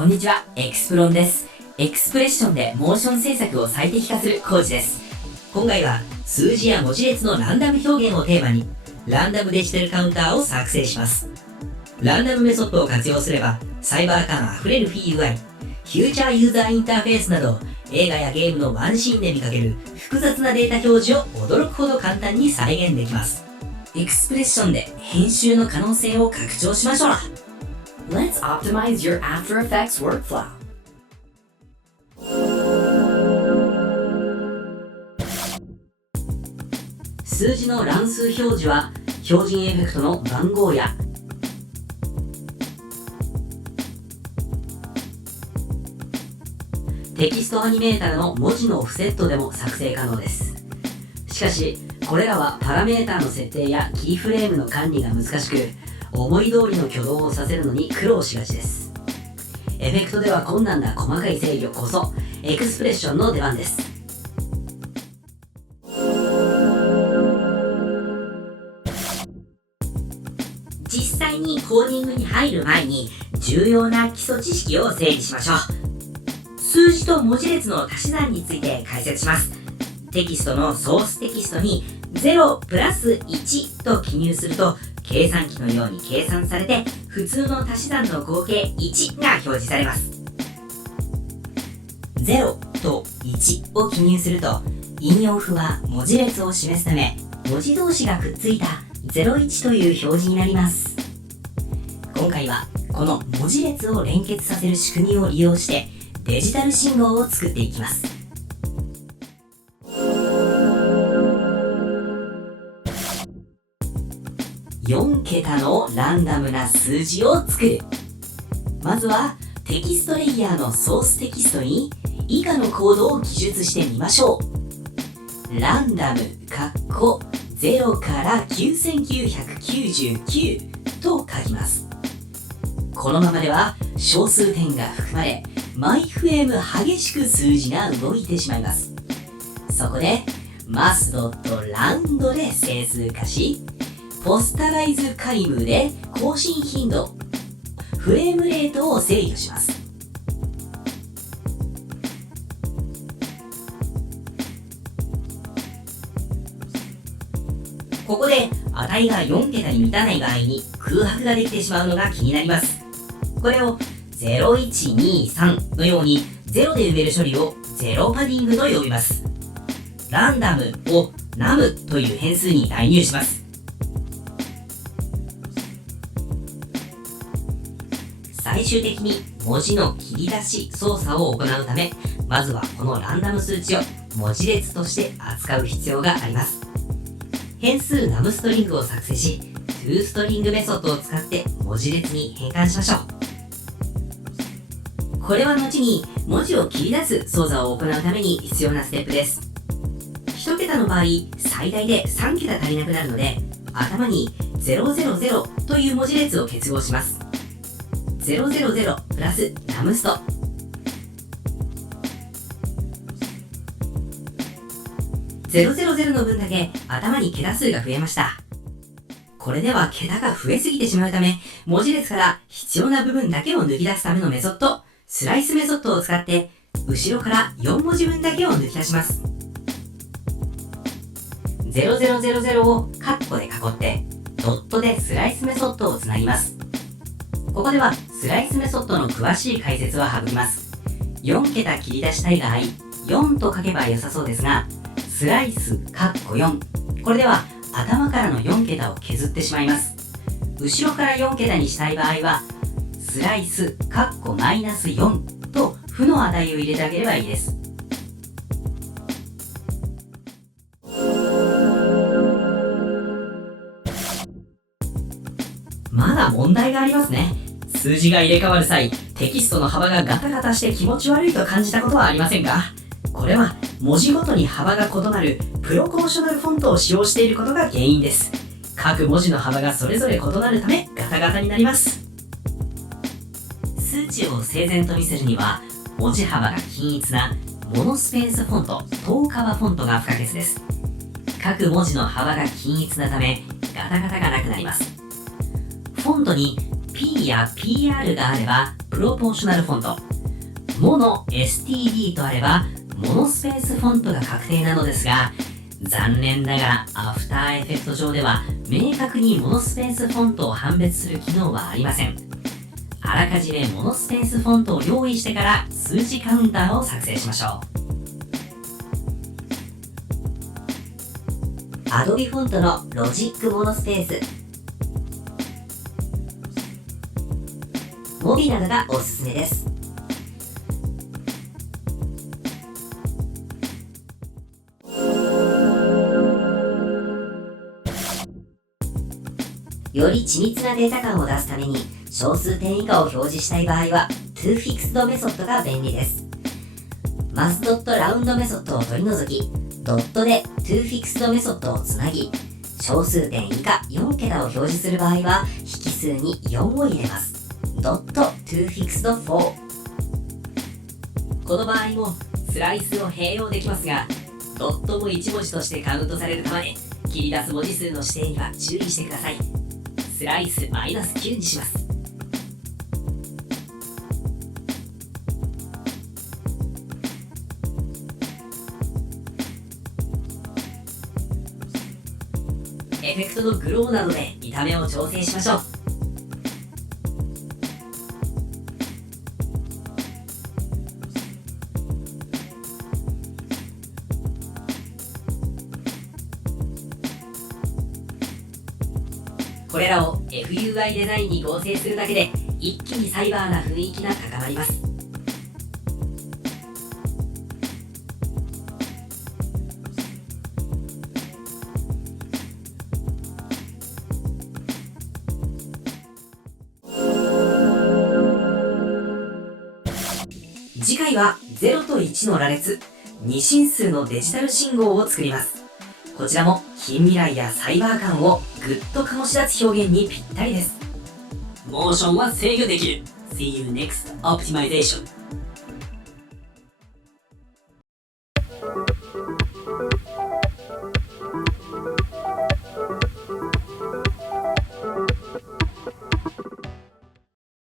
こんにちは、エクスプロンです。エクスプレッションでモーション制作を最適化するコーチです。今回は数字や文字列のランダム表現をテーマにランダムデジタルカウンターを作成します。ランダムメソッドを活用すればサイバー感あふれる FUI、フューチャーユーザーインターフェースなど映画やゲームのワンシーンで見かける複雑なデータ表示を驚くほど簡単に再現できます。エクスプレッションで編集の可能性を拡張しましょう。Let's optimize your After Effects workflow. 数字の乱数表示は標準エフェクトの番号やテキストアニメーターの文字のオフセットでも作成可能です。しかしこれらはパラメータの設定やキーフレームの管理が難しく思い通りの挙動をさせるのに苦労しがちです。エフェクトでは困難な細かい制御こそエクスプレッションの出番です。実際にコーディングに入る前に重要な基礎知識を整理しましょう。数字と文字列の足し算について解説します。テキストのソーステキストに0プラス1と記入すると計算機のように計算されて普通の足し算の合計1が表示されます。0と1を記入すると引用符は文字列を示すため文字同士がくっついた01という表示になります。今回はこの文字列を連結させる仕組みを利用してデジタル信号を作っていきます。4桁のランダムな数字を作る。まずはテキストレイヤーのソーステキストに以下のコードを記述してみましょう。ランダム0から9999と書きます。このままでは小数点が含まれ毎フレーム激しく数字が動いてしまいます。そこでmass.round で整数化しポスタライズ回数で更新頻度、フレームレートを制御します。ここで値が4桁に満たない場合に空白ができてしまうのが気になります。これを0123のように0で埋める処理を0パディングと呼びます。ランダムを num という変数に代入します。最終的に文字の切り出し操作を行うためまずはこのランダム数値を文字列として扱う必要があります。変数 num ストリングを作成し toString メソッドを使って文字列に変換しましょう。これは後に文字を切り出す操作を行うために必要なステップです。1桁の場合最大で3桁足りなくなるので頭に000という文字列を結合します。000プラス num スト000の分だけ頭に桁数が増えました。これでは桁が増えすぎてしまうため文字列から必要な部分だけを抜き出すためのメソッドスライスメソッドを使って後ろから4文字分だけを抜き出します。0000をカッコで囲ってドットでスライスメソッドをつなぎます。ここではスライスメソッドの詳しい解説は省きます。4桁切り出したい場合4と書けば良さそうですがスライスカッコ4これでは頭からの4桁を削ってしまいます。後ろから4桁にしたい場合はスライスカッコマイナス4と負の値を入れてあげればいいです。まだ問題がありますね。数字が入れ替わる際テキストの幅がガタガタして気持ち悪いと感じたことはありませんか？これは文字ごとに幅が異なるプロポーショナルフォントを使用していることが原因です。各文字の幅がそれぞれ異なるためガタガタになります。数値を整然と見せるには文字幅が均一なモノスペースフォント等カバフォントが不可欠です。各文字の幅が均一なためガタガタがなくなります。フォントに P や PR があればプロポーショナルフォント、モノ STD とあればモノスペースフォントが確定なのですが、残念ながらアフターエフェクト上では明確にモノスペースフォントを判別する機能はありません。あらかじめモノスペースフォントを用意してから数字カウンターを作成しましょう。Adobe フォントのロジックモノスペース、モビなどがおすすめです。より緻密なデータ感を出すために小数点以下を表示したい場合は ToFixed メソッドが便利です。マスドットラウンドメソッドを取り除き、ドットで ToFixed メソッドをつなぎ、小数点以下4桁を表示する場合は引数に4を入れます。ドット ToFixed 4。この場合もスライスを併用できますが、ドットも1文字としてカウントされるため、切り出す文字数の指定には注意してください。スライス-9にします。エフェクトのグローなどで見た目を調整しましょう。これらを FUI デザインに合成するだけで一気にサイバーな雰囲気が高まります。次回は0と1の羅列、2進数のデジタル信号を作ります。こちらも近未来やサイバー感をぐっと醸し出す表現にぴったりです。モーションは制御できる。See you next optimization.